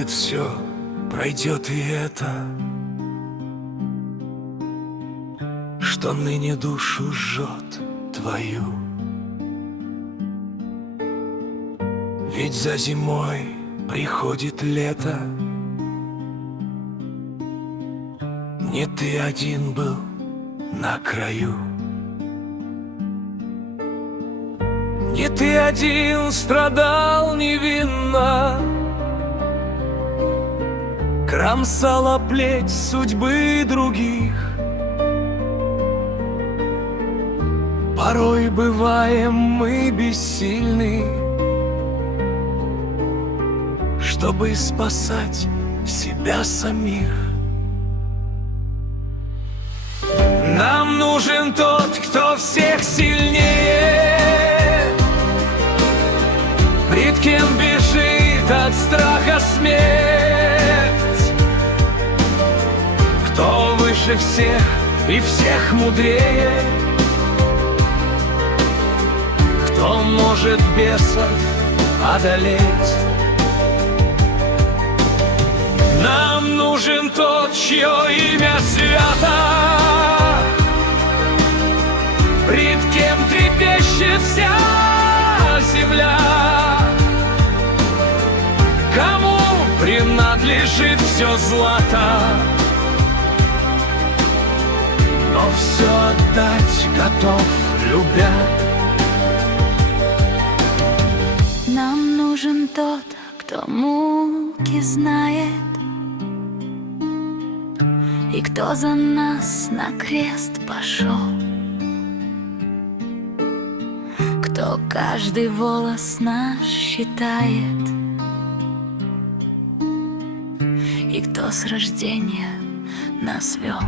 проходит все, пройдет и это, что ныне душу жжет твою. Ведь за зимой приходит лето. Не ты один был на краю, не ты один страдал невинно, кромсала плеть судьбы других. Порой бываем мы бессильны, чтобы спасать себя самих. Нам нужен тот, кто всех сильнее, пред кем бежит от страха смерть, кто выше всех и всех мудрее, кто может бесов одолеть. Нам нужен тот, чье имя свято, пред кем трепещет вся земля, кому принадлежит все злато, но все отдать готов, любя. Нам нужен тот, кто муки знает, и кто за нас на крест пошел, кто каждый волос наш считает, и кто с рождения нас вел.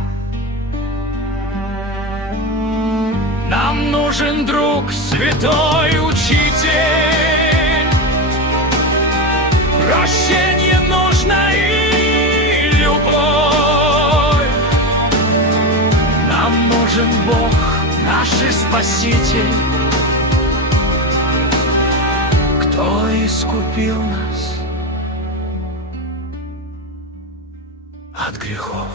Нам нужен друг, святой учитель, прощение нужно и любовь. Нам нужен Бог, наш Спаситель, кто искупил нас от грехов.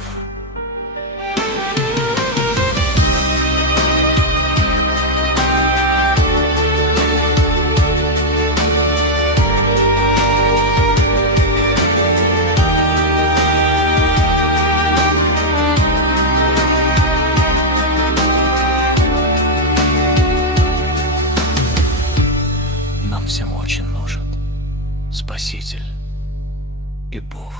Нам всем очень нужен Спаситель и Бог.